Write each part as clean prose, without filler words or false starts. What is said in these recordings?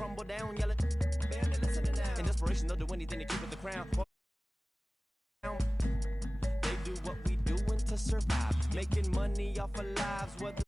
crumble down, yelling, barely listening now. In desperation, they'll do anything to keep with the crown. They do what we doing to survive, making money off our lives, whether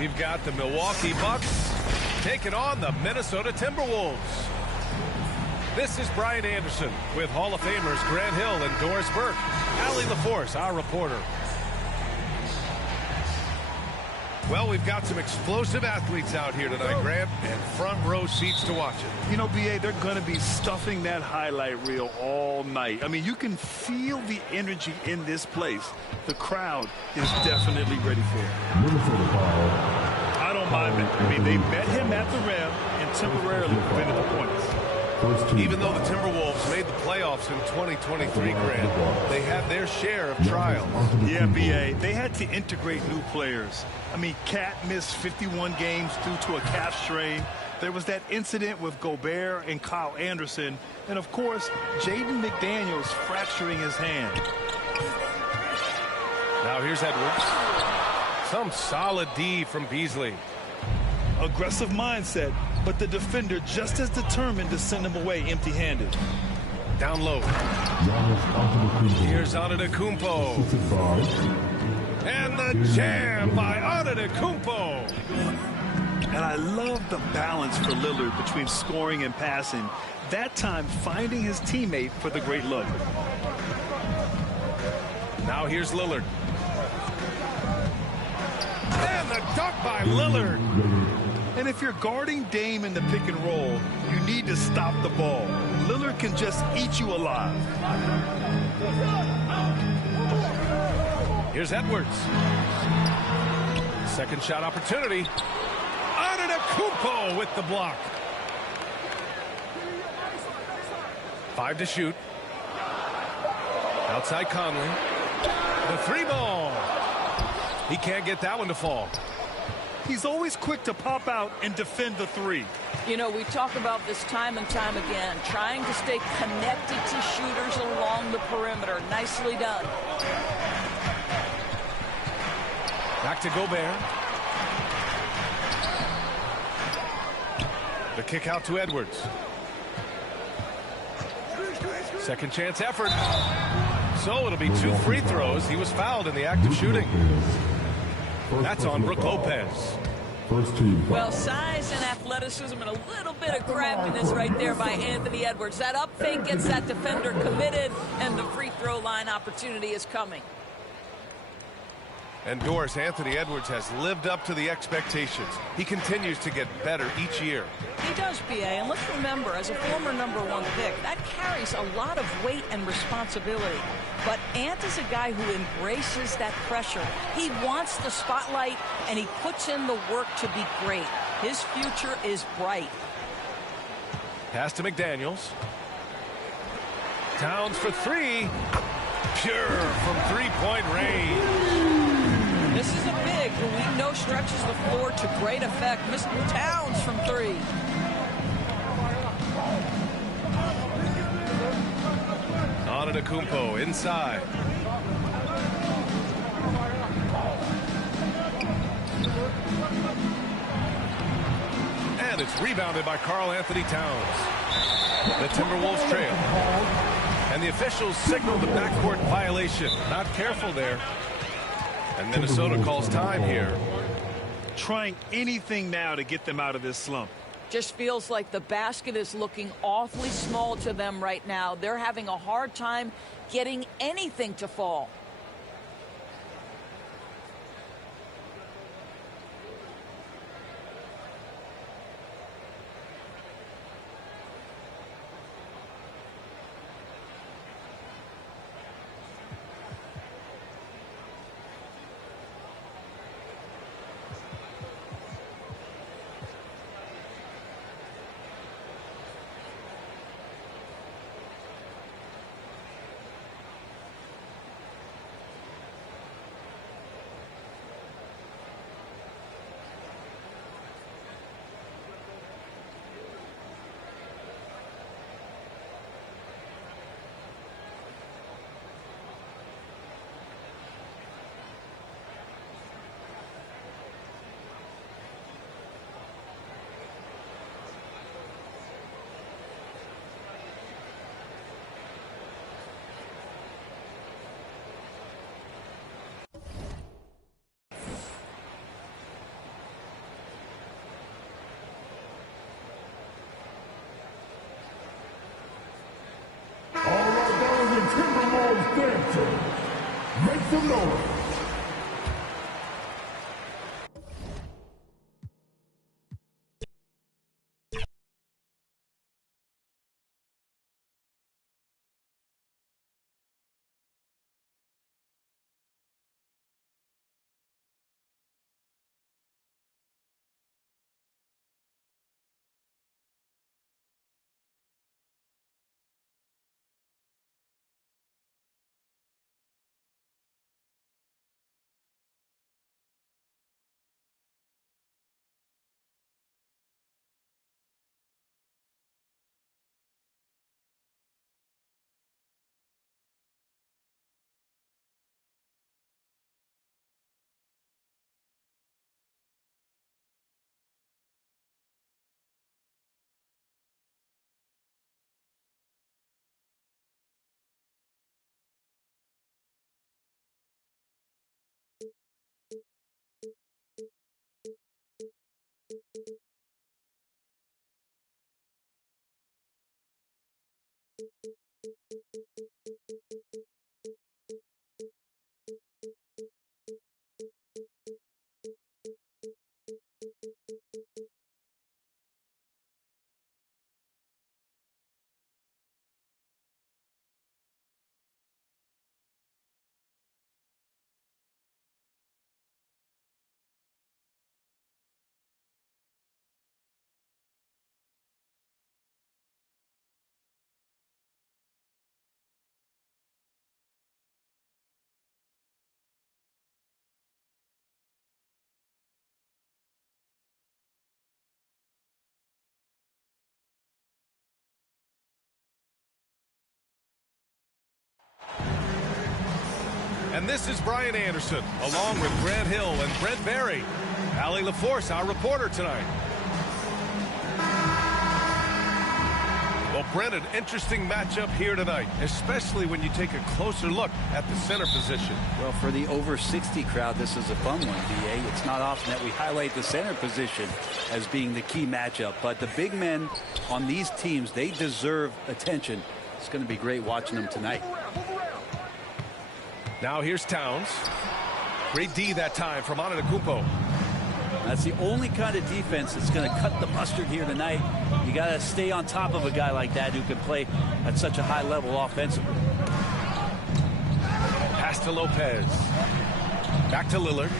We've got the Milwaukee Bucks taking on the Minnesota Timberwolves. This is Brian Anderson with Hall of Famers Grant Hill and Doris Burke. Allie LaForce, our reporter. Well, we've got some explosive athletes out here tonight, Grant, and front row seats to watch it. You know, B.A., they're going to be stuffing that highlight reel all night. I mean, you can feel the energy in this place. The crowd is definitely ready for it. I don't mind it. I mean, they met him at the rim and temporarily prevented the points. Even though the Timberwolves made the playoffs in 2023, Grant, they had their share of trials. Yeah, B.A., they had to integrate new players. I mean, Cat missed 51 games due to a calf strain. There was that incident with Gobert and Kyle Anderson. And, of course, Jaden McDaniels fracturing his hand. Now here's Edwards. Some solid D from Beasley. Aggressive mindset, but the defender just as determined to send him away empty-handed. Down low. Here's Antetokounmpo. And the jam by Antetokounmpo. And I love the balance for Lillard between scoring and passing. That time finding his teammate for the great look. Now here's Lillard. And the dunk by Lillard. And if you're guarding Dame in the pick and roll, you need to stop the ball. Lillard can just eat you alive. Here's Edwards. Second shot opportunity. Antetokounmpo with the block. 5 to shoot. Outside Conley. The 3 ball. He can't get that one to fall. He's always quick to pop out and defend the 3. You know, we talk about this time and time again, trying to stay connected to shooters along the perimeter. Nicely done. Back to Gobert. The kick out to Edwards. Second chance effort. So it'll be 2 free throws. He was fouled in the act of shooting. That's on Brook Lopez. Well, size and athleticism and a little bit of craftiness right there by Anthony Edwards. That up fake gets that defender committed, and the free throw line opportunity is coming. And Doris, Anthony Edwards has lived up to the expectations. He continues to get better each year. He does, B.A., and let's remember, as a former #1 pick, that carries a lot of weight and responsibility. But Ant is a guy who embraces that pressure. He wants the spotlight, and he puts in the work to be great. His future is bright. Pass to McDaniels. Towns for 3. Pure from 3-point range. This is a big who we know stretches the floor to great effect. Mr. Towns from 3. Antetokounmpo inside. And it's rebounded by Karl Anthony Towns. The Timberwolves trail. And the officials signal the backcourt violation. Not careful there. And Minnesota calls time here. Trying anything now to get them out of this slump. Just feels like the basket is looking awfully small to them right now. They're having a hard time getting anything to fall. from North. And this is Brian Anderson, along with Grant Hill and Brent Barry. Allie LaForce, our reporter tonight. Well, Brent, an interesting matchup here tonight, especially when you take a closer look at the center position. Well, for the over 60 crowd, this is a fun one, D.A. It's not often that we highlight the center position as being the key matchup, but the big men on these teams, they deserve attention. It's going to be great watching them tonight. Now here's Towns. Great D that time from Antetokounmpo. That's the only kind of defense that's going to cut the mustard here tonight. You got to stay on top of a guy like that who can play at such a high level offensively. Pass to Lopez. Back to Lillard.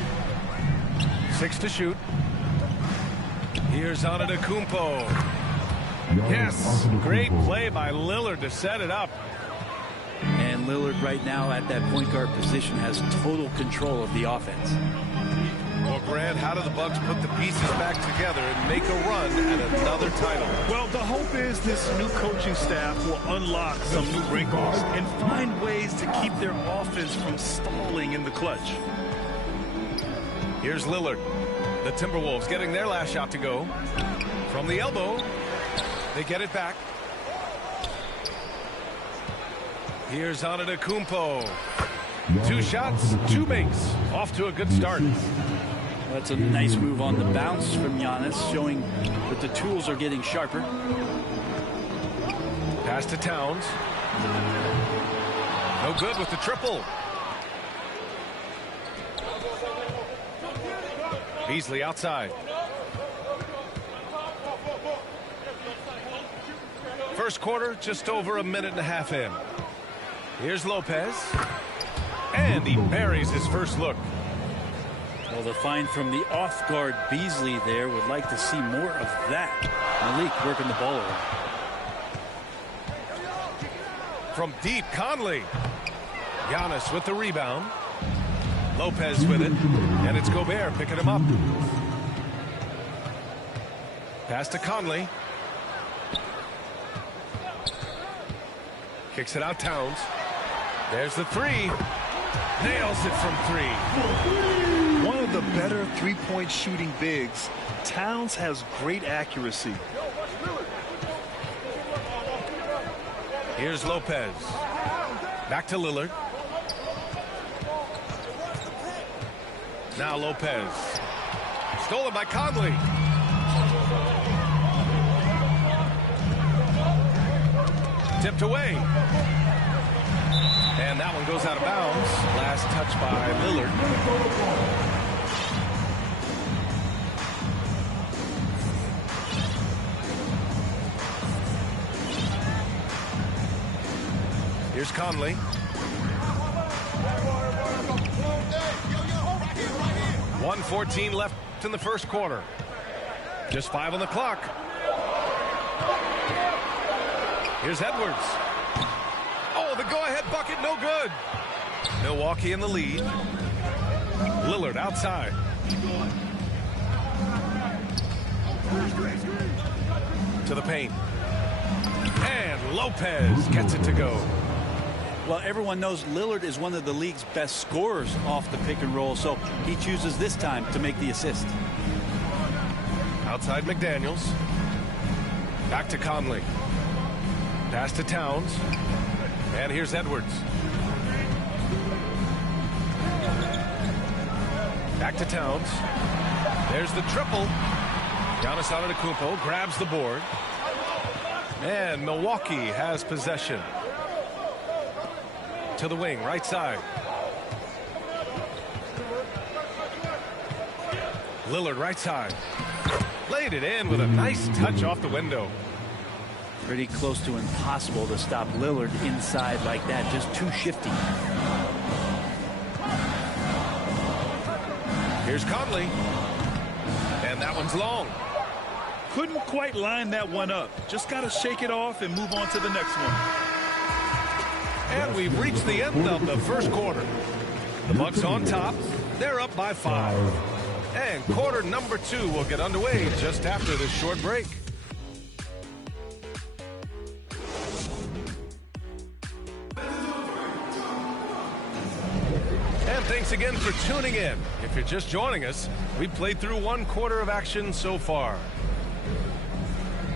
6 to shoot. Here's Antetokounmpo. Yes, great play by Lillard to set it up. And Lillard right now at that point guard position has total control of the offense. Well, Grant, how do the Bucks put the pieces back together and make a run at another title? Well, the hope is this new coaching staff will unlock some new wrinkles and find ways to keep their offense from stalling in the clutch. Here's Lillard. The Timberwolves getting their last shot to go. From the elbow, they get it back. Here's Antetokounmpo. 2 shots, 2 makes. Off to a good start. That's a nice move on the bounce from Giannis, showing that the tools are getting sharper. Pass to Towns. No good with the triple. Beasley outside. First quarter, just over a minute and a half in. Here's Lopez. And he buries his first look. Well, the find from the off-guard Beasley there. Would like to see more of that. Malik working the ball around. From deep, Conley. Giannis with the rebound. Lopez with it. And it's Gobert picking him up. Pass to Conley. Kicks it out, Towns. There's the 3. Nails it from 3. One of the better three-point shooting bigs. Towns has great accuracy. Here's Lopez. Back to Lillard. Now Lopez. Stolen by Conley. Tipped away. And that one goes out of bounds. Last touch by Lillard. Here's Conley. 1:14 left in the first quarter. Just 5 on the clock. Here's Edwards. Oh, the go-ahead bucket, no good. Milwaukee in the lead. Lillard outside. To the paint. And Lopez gets it to go. Well, everyone knows Lillard is one of the league's best scorers off the pick and roll, so he chooses this time to make the assist. Outside McDaniels. Back to Conley. Pass to Towns. And here's Edwards. Back to Towns. There's the triple. Giannis Antetokounmpo grabs the board. And Milwaukee has possession. To the wing, right side. Lillard right side. Laid it in with a nice touch off the window. Pretty close to impossible to stop Lillard inside like that. Just too shifty. Here's Conley. And that one's long. Couldn't quite line that one up. Just got to shake it off and move on to the next one. And we've reached the end of the first quarter. The Bucks on top. They're up by 5. And quarter number 2 will get underway just after this short break. And thanks again for tuning in. If you're just joining us, we've played through 1 quarter of action so far.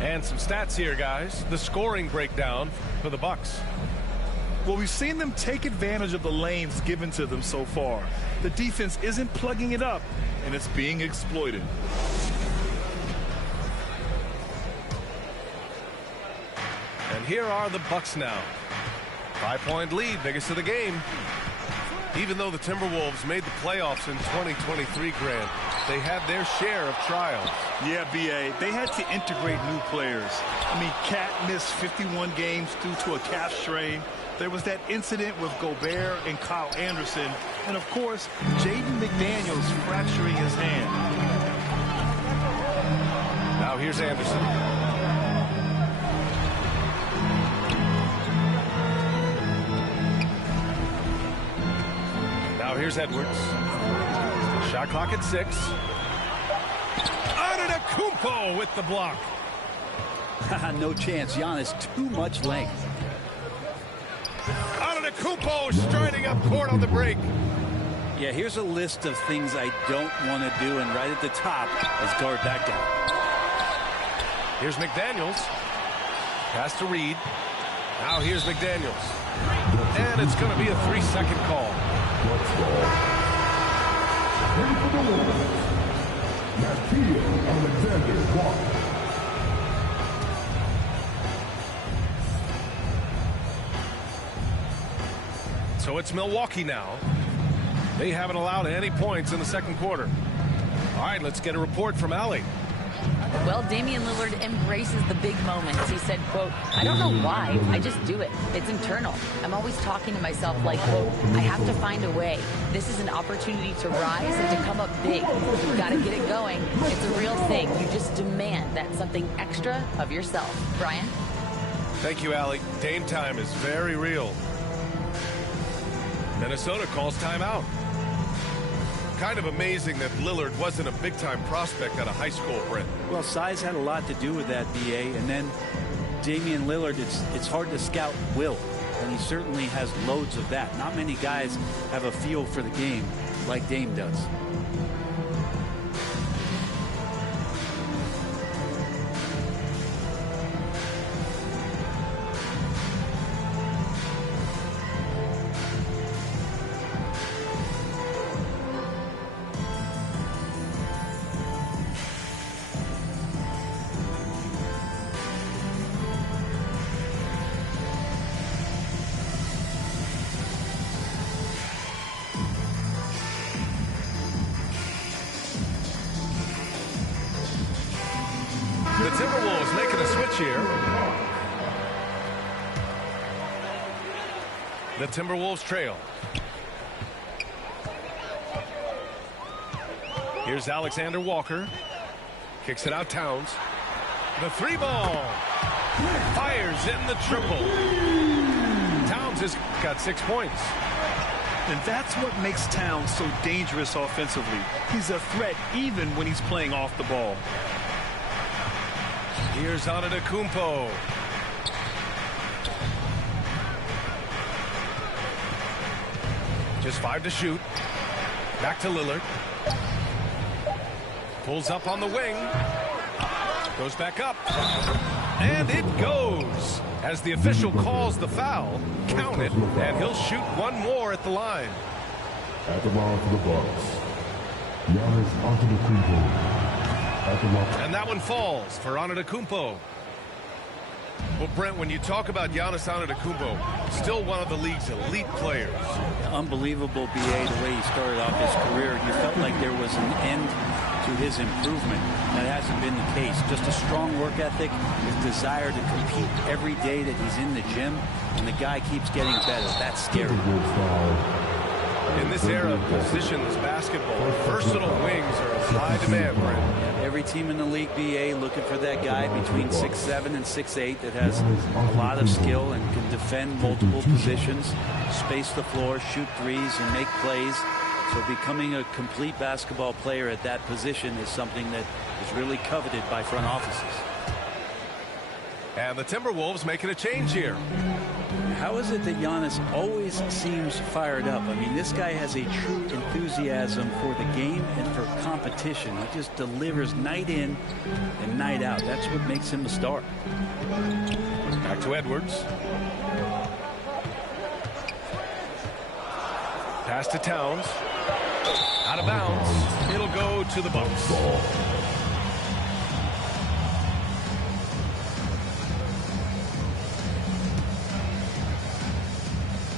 And some stats here, guys. The scoring breakdown for the Bucks. Well, we've seen them take advantage of the lanes given to them so far. The defense isn't plugging it up, and it's being exploited. And here are the Bucks now. 5-point lead, biggest of the game. Even though the Timberwolves made the playoffs in 2023, Grant, they had their share of trials. Yeah, B.A., they had to integrate new players. I mean, Cat missed 51 games due to a calf strain. There was that incident with Gobert and Kyle Anderson. And, of course, Jaden McDaniels fracturing his hand. Now here's Anderson. Now here's Edwards. Shot clock at 6. Antetokounmpo with the block. No chance. Giannis, too much length. Antetokounmpo striding up court on the break. Yeah, here's a list of things I don't want to do, and right at the top is guard back down. Here's McDaniels. Pass to Reed. Now here's McDaniels. And it's going to be a 3-second call. So it's Milwaukee now. They haven't allowed any points in the second quarter. All right, let's get a report from Allie. Well, Damian Lillard embraces the big moments. He said, quote, "I don't know why. I just do it. It's internal. I'm always talking to myself like, quote, I have to find a way. This is an opportunity to rise and to come up big. You've got to get it going. It's a real thing. You just demand that something extra of yourself." Brian? Thank you, Allie. Dame time is very real. Minnesota calls timeout. Kind of amazing that Lillard wasn't a big-time prospect out of high school, Brent. Well, size had a lot to do with that, B.A., and then Damian Lillard, it's hard to scout will, and he certainly has loads of that. Not many guys have a feel for the game like Dame does. making a switch here. The Timberwolves trail. Here's Alexander Walker. Kicks it out, Towns. The three ball. Fires in the triple. Towns has got 6 points. And that's what makes Towns so dangerous offensively. He's a threat even when he's playing off the ball. Here's Antetokounmpo. Just 5 to shoot. Back to Lillard. Pulls up on the wing. Goes back up. And it goes. As the official calls the foul, count it, and he'll shoot one more at the line. At the line for the Bucks, Giannis Antetokounmpo. At the line. And that one falls for Antetokounmpo. Well, Brent, when you talk about Giannis Antetokounmpo, still one of the league's elite players. Unbelievable, BA, the way he started off his career. You felt like there was an end to his improvement. That hasn't been the case. Just a strong work ethic, his desire to compete every day that he's in the gym, and the guy keeps getting better. That's scary. In this era of positionless basketball, versatile wings are in high demand, Brent. Every team in the league, BA, looking for that guy between 6'7" and 6'8" that has a lot of skill and can defend multiple positions, space the floor, shoot threes, and make plays. So becoming a complete basketball player at that position is something that is really coveted by front offices. And the Timberwolves making a change here. How is it that Giannis always seems fired up? I mean, this guy has a true enthusiasm for the game and for competition. He just delivers night in and night out. That's what makes him a star. Back to Edwards. Pass to Towns. Out of bounds. It'll go to the Bucks.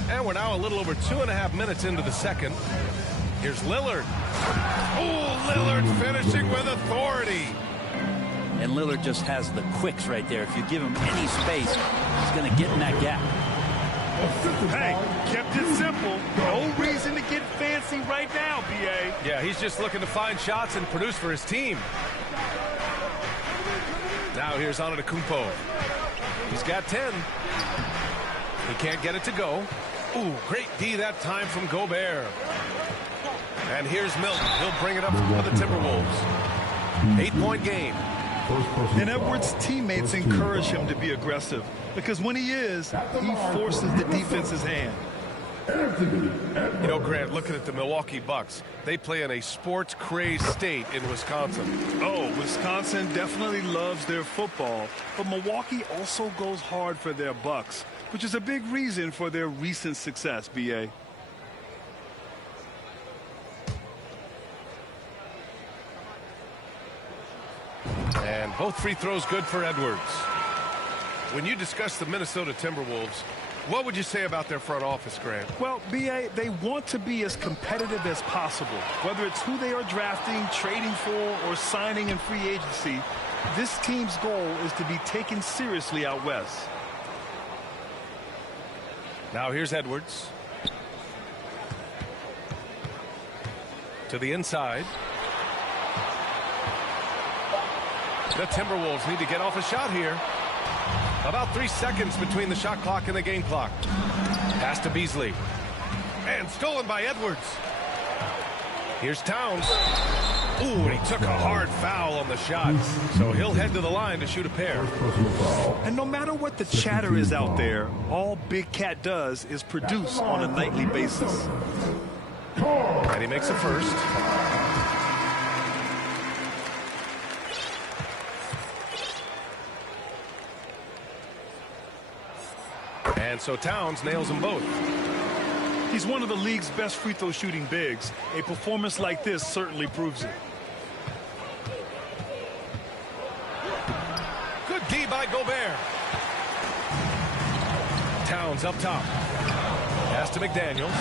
And we're now a little over 2.5 minutes into the second. Here's Lillard. Oh, Lillard finishing with authority. And Lillard just has the quicks right there. If you give him any space, he's going to get in that gap. Hey, kept it simple. No reason to get fancy right now, B.A. Yeah, he's just looking to find shots and produce for his team. Now here's Antetokounmpo. He's got 10. He can't get it to go. Ooh, great D that time from Gobert. And here's Milton. He'll bring it up for the Timberwolves. 8-point game. And Edwards' teammates encourage him to be aggressive because when he is, he forces the defense's hand. You know, Grant, looking at the Milwaukee Bucks, they play in a sports-crazed state in Wisconsin. Oh, Wisconsin definitely loves their football, but Milwaukee also goes hard for their Bucks, which is a big reason for their recent success, B.A. And both free throws good for Edwards. When you discuss the Minnesota Timberwolves, what would you say about their front office, Grant? Well, B.A., they want to be as competitive as possible. Whether it's who they are drafting, trading for, or signing in free agency, this team's goal is to be taken seriously out west. Now here's Edwards. To the inside. The Timberwolves need to get off a shot here. About 3 seconds between the shot clock and the game clock. Pass to Beasley. And stolen by Edwards. Here's Towns. Ooh, and he took a hard foul on the shot. So he'll head to the line to shoot a pair. And no matter what the chatter is out there, all Big Cat does is produce on a nightly basis. And he makes a first. And so Towns nails them both. He's one of the league's best free throw shooting bigs. A performance like this certainly proves it. Good D by Gobert. Towns up top. Pass to McDaniels.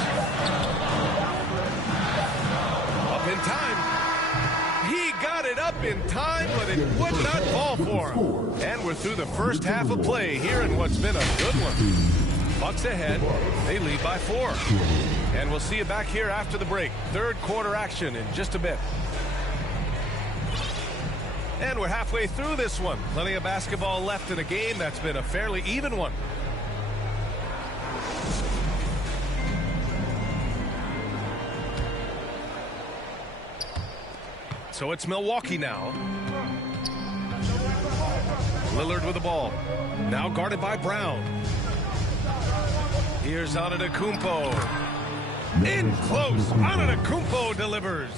Up in time. He got it it up in time, but it would not fall for him. And we're through the first half of play here in what's been a good one. Bucks ahead. They lead by 4. And we'll see you back here after the break. Third quarter action in just a bit. And we're halfway through this one. Plenty of basketball left in a game that's been a fairly even one. So it's Milwaukee now. Lillard with the ball. Now guarded by Brown. Here's Antetokounmpo. In close. Antetokounmpo delivers.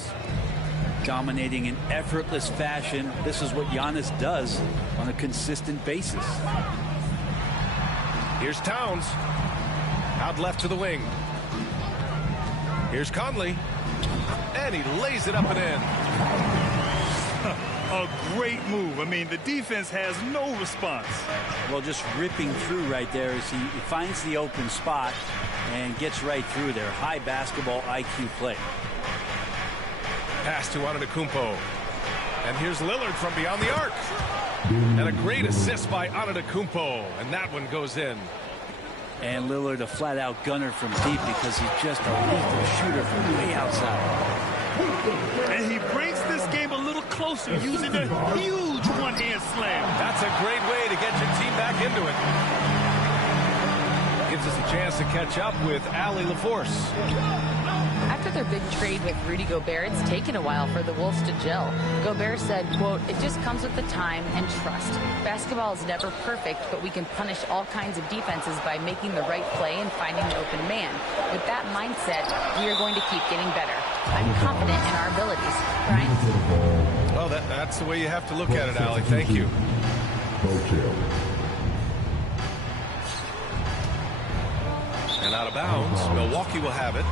Dominating in effortless fashion. This is what Giannis does on a consistent basis. Here's Towns. Out left to the wing. Here's Conley. And he lays it up and in. A great move. I mean, the defense has no response. Well, just ripping through right there as he finds the open spot and gets right through there. High basketball IQ play. Pass to Antetokounmpo. And here's Lillard from beyond the arc. And a great assist by Antetokounmpo. And that one goes in. And Lillard a flat-out gunner from deep because he's just a lethal shooter from way outside. And he brings this game a little closer using a huge one-hand slam. That's a great way to get your team back into it. Gives us a chance to catch up with Allie LaForce. After their big trade with Rudy Gobert, it's taken a while for the Wolves to gel. Gobert said, quote, "It just comes with the time and trust. Basketball is never perfect, but we can punish all kinds of defenses by making the right play and finding the open man. With that mindset, we are going to keep getting better. I'm confident in our abilities." Brian? Well, that's the way you have to look at it, Allie. Thank you. And out of bounds, Milwaukee will have it.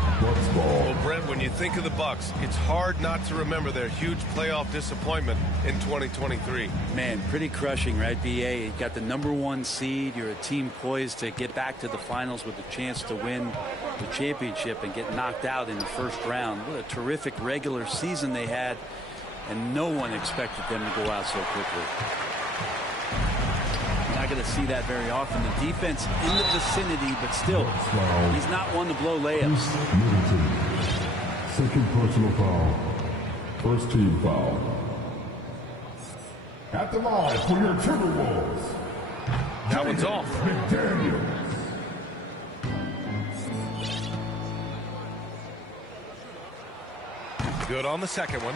Well, Brent, when you think of the Bucks, it's hard not to remember their huge playoff disappointment in 2023. Man, pretty crushing, right, BA? You got the #1 seed. You're a team poised to get back to the finals with a chance to win the championship and get knocked out in the first round. What a terrific regular season they had, and no one expected them to go out so quickly. Not going to see that very often. The defense in the vicinity, but still, he's not one to blow layups. Second personal foul. First team foul. At the line for your Timberwolves. That one's off. McDaniels. Good on the second one.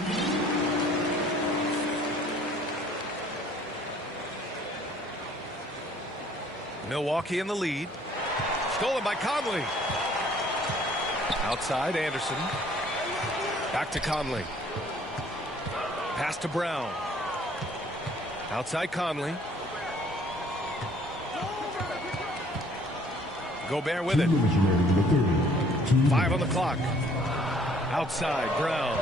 Milwaukee in the lead. Stolen by Conley. Outside, Anderson. Back to Conley. Pass to Brown. Outside, Conley. Gobert with it. 5 on the clock. Outside, Brown.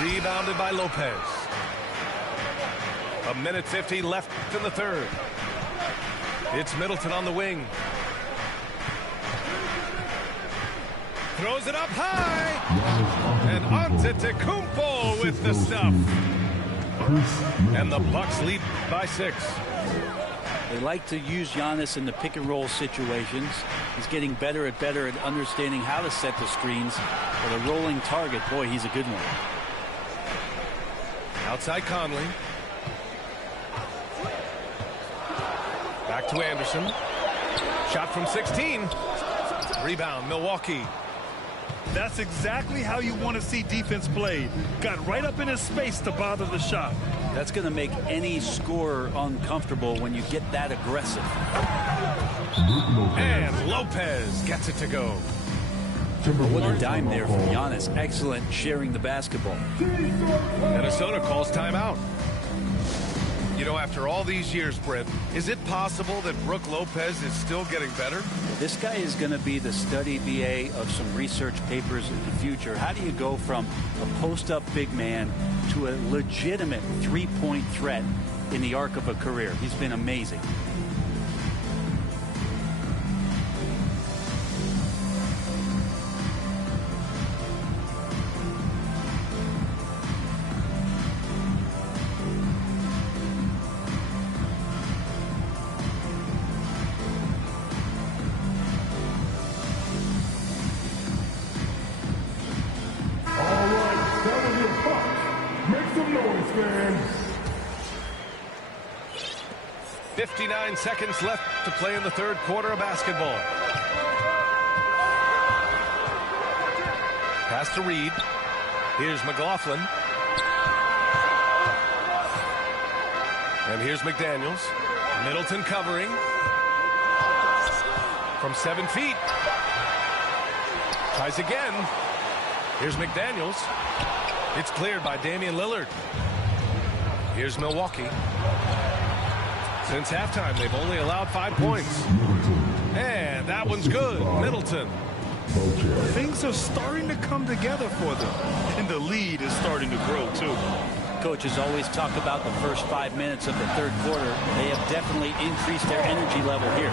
Rebounded by Lopez. 1:50 left in the third. It's Middleton on the wing. Throws it up high. And Antetokounmpo with the stuff. And the Bucks lead by 6. They like to use Giannis in the pick and roll situations. He's getting better at understanding how to set the screens. But a rolling target, boy, he's a good one. Outside Conley. Back to Anderson. Shot from 16. Rebound, Milwaukee. That's exactly how you want to see defense played. Got right up in his space to bother the shot. That's going to make any scorer uncomfortable when you get that aggressive. And Lopez gets it to go. What a dime there from Giannis. Excellent sharing the basketball. Minnesota calls timeout. You know, after all these years, Brent, is it possible that Brook Lopez is still getting better? This guy is going to be the study BA of some research papers in the future. How do you go from a post-up big man to a legitimate three-point threat in the arc of a career? He's been amazing. 59 seconds left to play in the third quarter of basketball. Pass to Reed. Here's McLaughlin. And here's McDaniels. Middleton covering. From 7 feet. Tries again. Here's McDaniels. It's cleared by Damian Lillard. Here's Milwaukee. Since halftime, they've only allowed 5 points. And that one's good. Middleton. Things are starting to come together for them. And the lead is starting to grow, too. Coaches always talk about the first 5 minutes of the third quarter. They have definitely increased their energy level here.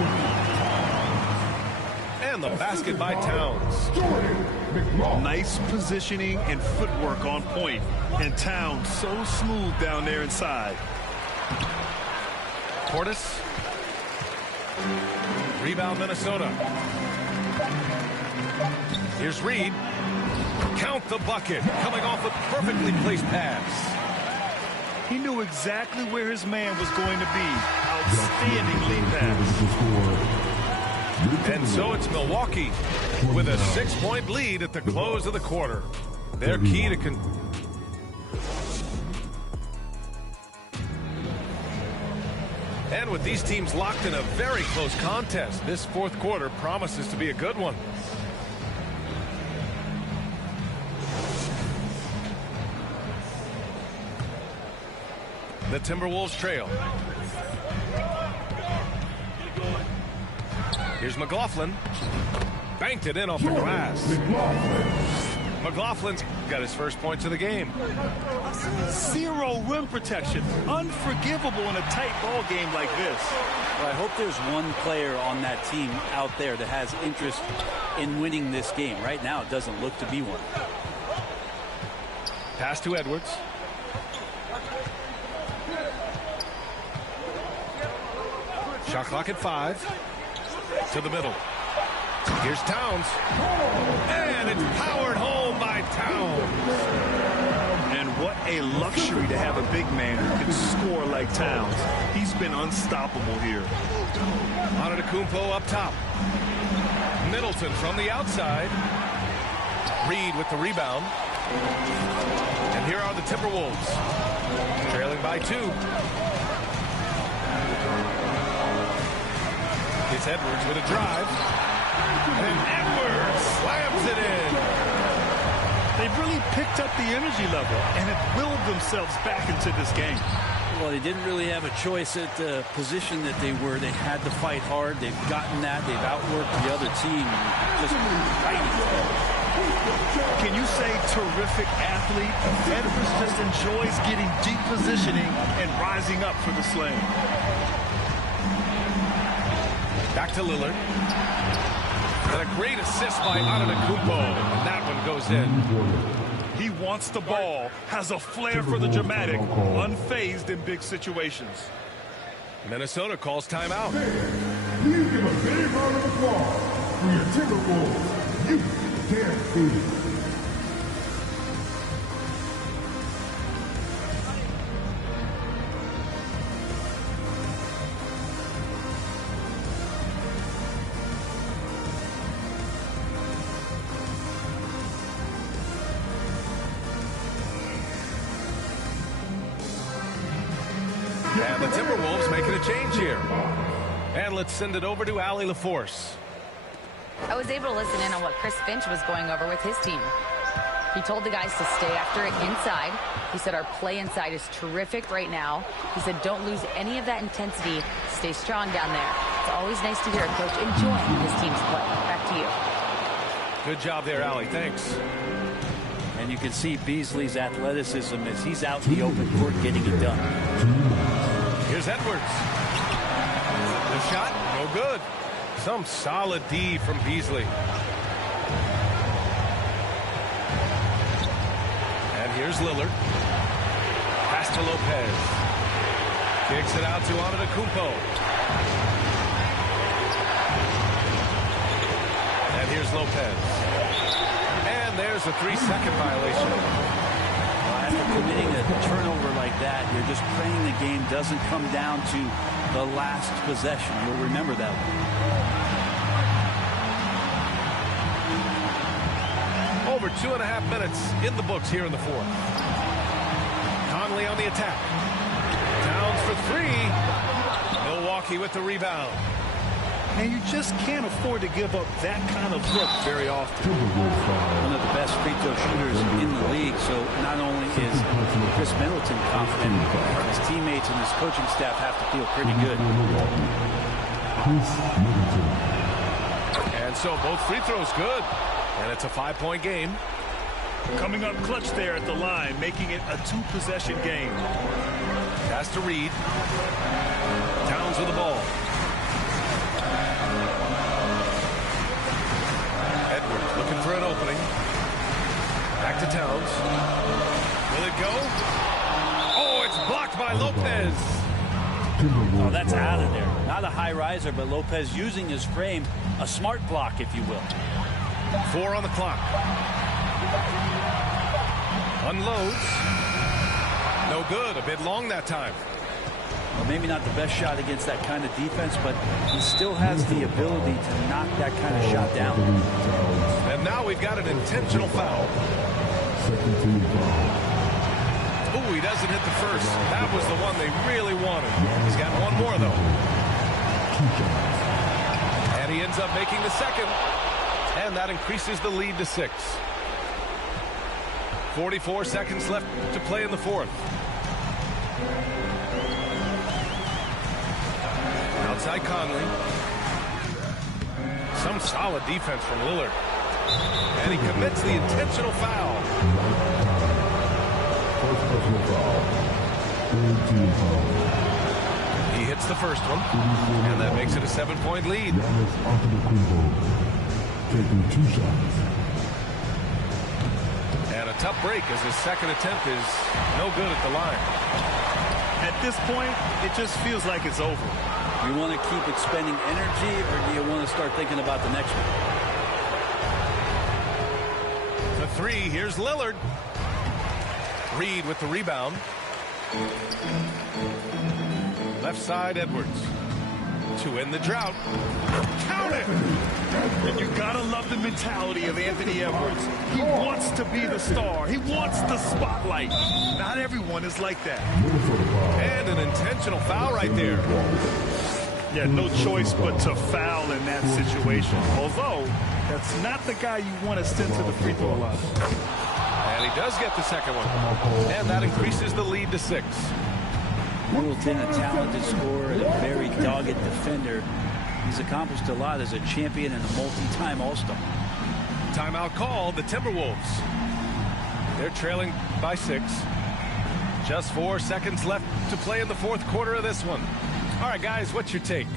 And the basket by Towns. Nice positioning and footwork on point. And Towns so smooth down there inside. Portis. Rebound Minnesota. Here's Reed. Count the bucket. Coming off a perfectly placed pass. He knew exactly where his man was going to be. Outstanding lead pass. And so it's Milwaukee with a 6-point lead at the close of the quarter. Their key to And with these teams locked in a very close contest, this fourth quarter promises to be a good one. The Timberwolves trail. Here's McLaughlin. Banked it in off the glass. McLaughlin's got his first points of the game. Zero rim protection. Unforgivable in a tight ball game like this. Well, I hope there's one player on that team out there that has interest in winning this game. Right now, it doesn't look to be one. Pass to Edwards. Shot clock at 5. To the middle. Here's Towns. And it's powered home by Towns. And what a luxury to have a big man who can score like Towns. He's been unstoppable here. Antetokounmpo up top. Middleton from the outside. Reed with the rebound. And here are the Timberwolves. Trailing by 2. It's Edwards with a drive. And Edwards slams it in. They've really picked up the energy level and have willed themselves back into this game. Well, they didn't really have a choice at the position that they were. They had to fight hard. They've gotten that. They've outworked the other team. Just fighting. Can you say terrific athlete? Edwards just enjoys getting deep positioning and rising up for the slam. Back to Lillard. And a great assist by Antetokounmpo. And that one goes in. He wants the ball, has a flair for the dramatic, unfazed in big situations. Minnesota calls timeout. Please give a big round of applause for your Timberwolves. You can't lose. And the Timberwolves making a change here. And let's send it over to Allie LaForce. I was able to listen in on what Chris Finch was going over with his team. He told the guys to stay after it inside. He said our play inside is terrific right now. He said don't lose any of that intensity. Stay strong down there. It's always nice to hear a coach enjoying his team's play. Back to you. Good job there, Allie. Thanks. And you can see Beasley's athleticism as he's out in the open court getting it done. Here's Edwards. The shot, no good. Some solid D from Beasley. And here's Lillard. Pass to Lopez. Kicks it out to Antetokounmpo. And here's Lopez. And there's a 3-second violation. After committing a turnover like that, you're just praying the game doesn't come down to the last possession. You'll remember that one. Over 2.5 minutes in the books here in the fourth. Conley on the attack. Towns for three. Milwaukee with the rebound. And you just can't afford to give up that kind of look very often. One of the best free throw shooters in the league. So not only is Chris Middleton confident, his teammates and his coaching staff have to feel pretty good. And so both free throws good. And it's a 5-point game. Coming up clutch there at the line, making it a 2-possession game. Has to Reed. Towns with the ball. Edwards looking for an opening. Back to Towns. Will it go? Oh, it's blocked by Lopez. Oh, that's out of there. Not a high riser, but Lopez using his frame. A smart block, if you will. 4 on the clock. Unloads. No good. A bit long that time. Well, maybe not the best shot against that kind of defense, but he still has the ability to knock that kind of shot down. And now we've got an intentional foul. Oh, he doesn't hit the first. That was the one they really wanted. He's got one more, though. And he ends up making the second. And that increases the lead to 6. 44 seconds left to play in the fourth. Outside Conley. Some solid defense from Lillard. And he commits the intentional foul. He hits the first one. And that makes it a 7-point lead. Taking 2 shots. And a tough break as his second attempt is no good at the line. At this point, it just feels like it's over. You want to keep expending energy, or do you want to start thinking about the next one? The 3, here's Lillard. Reed with the rebound. Left side, Edwards. To end the drought. Count it! And you gotta love the mentality of Anthony Edwards. He wants to be the star. He wants the spotlight. Not everyone is like that. And an intentional foul right there. Yeah, no choice but to foul in that situation. Although, that's not the guy you want to send to the free throw line. And he does get the second one. And that increases the lead to 6. Middleton, a talented scorer and a very dogged defender. He's accomplished a lot as a champion and a multi-time All-Star. Timeout called, the Timberwolves. They're trailing by 6. Just 4 seconds left to play in the fourth quarter of this one. All right, guys, what's your take?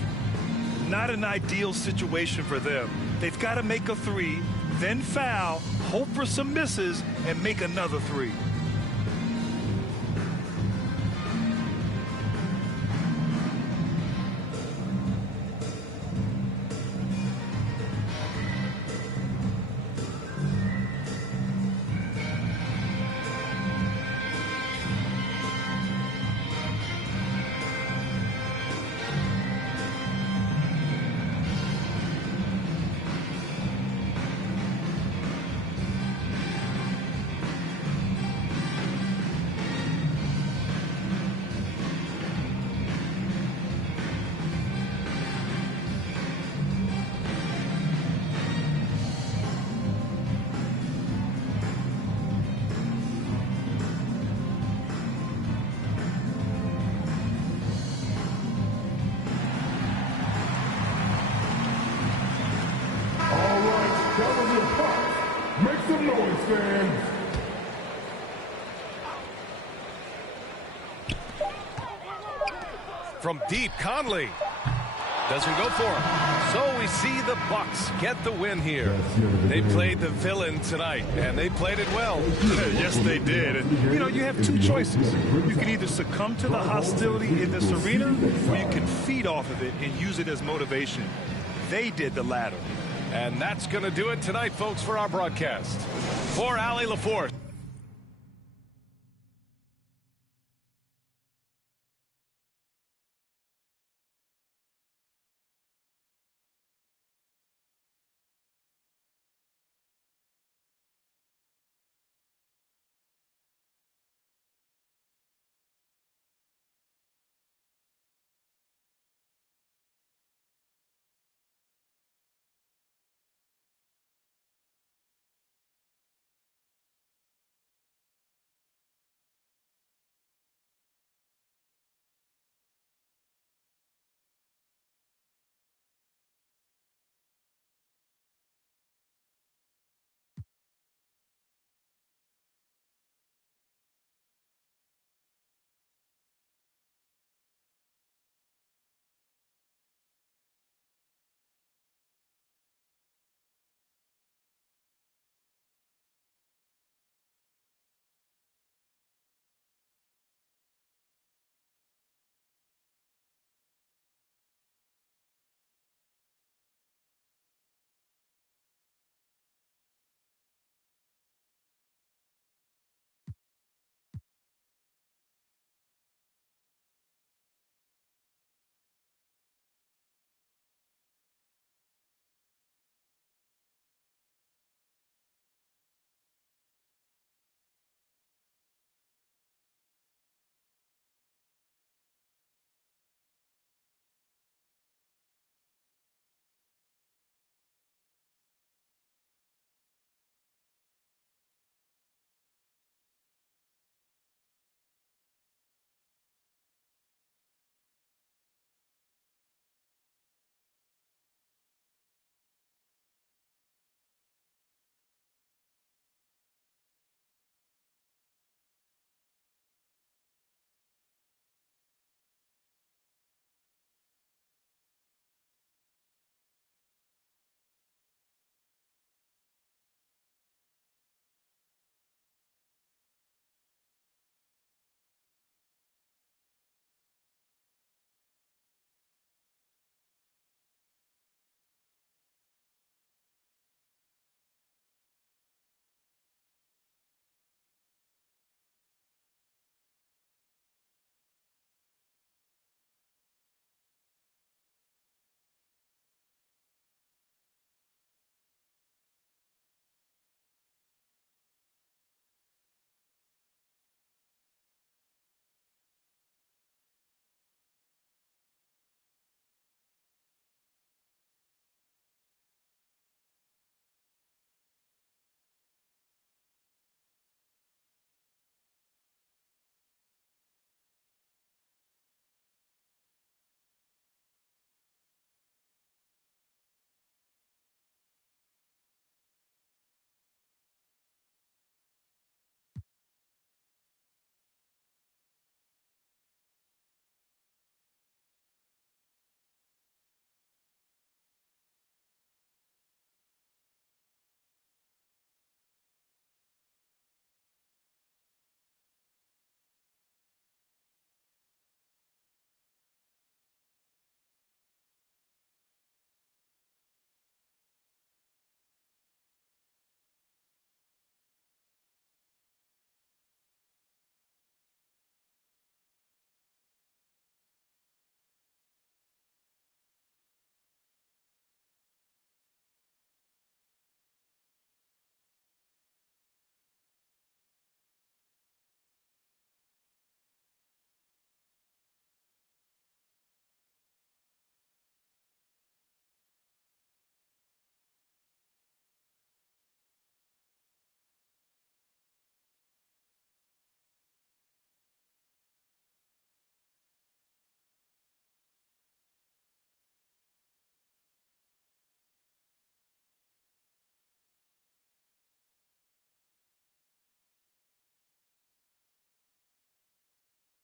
Not an ideal situation for them. They've got to make a 3, then foul, hope for some misses, and make another 3. Make some noise, fans. From deep, Conley doesn't go for him. So we see the Bucks get the win here. They played the villain tonight, and they played it well. Yes, they did. And, you know, you have 2 choices. You can either succumb to the hostility in this arena, or you can feed off of it and use it as motivation. They did the latter. And that's going to do it tonight, folks, for our broadcast. For Allie LaForce.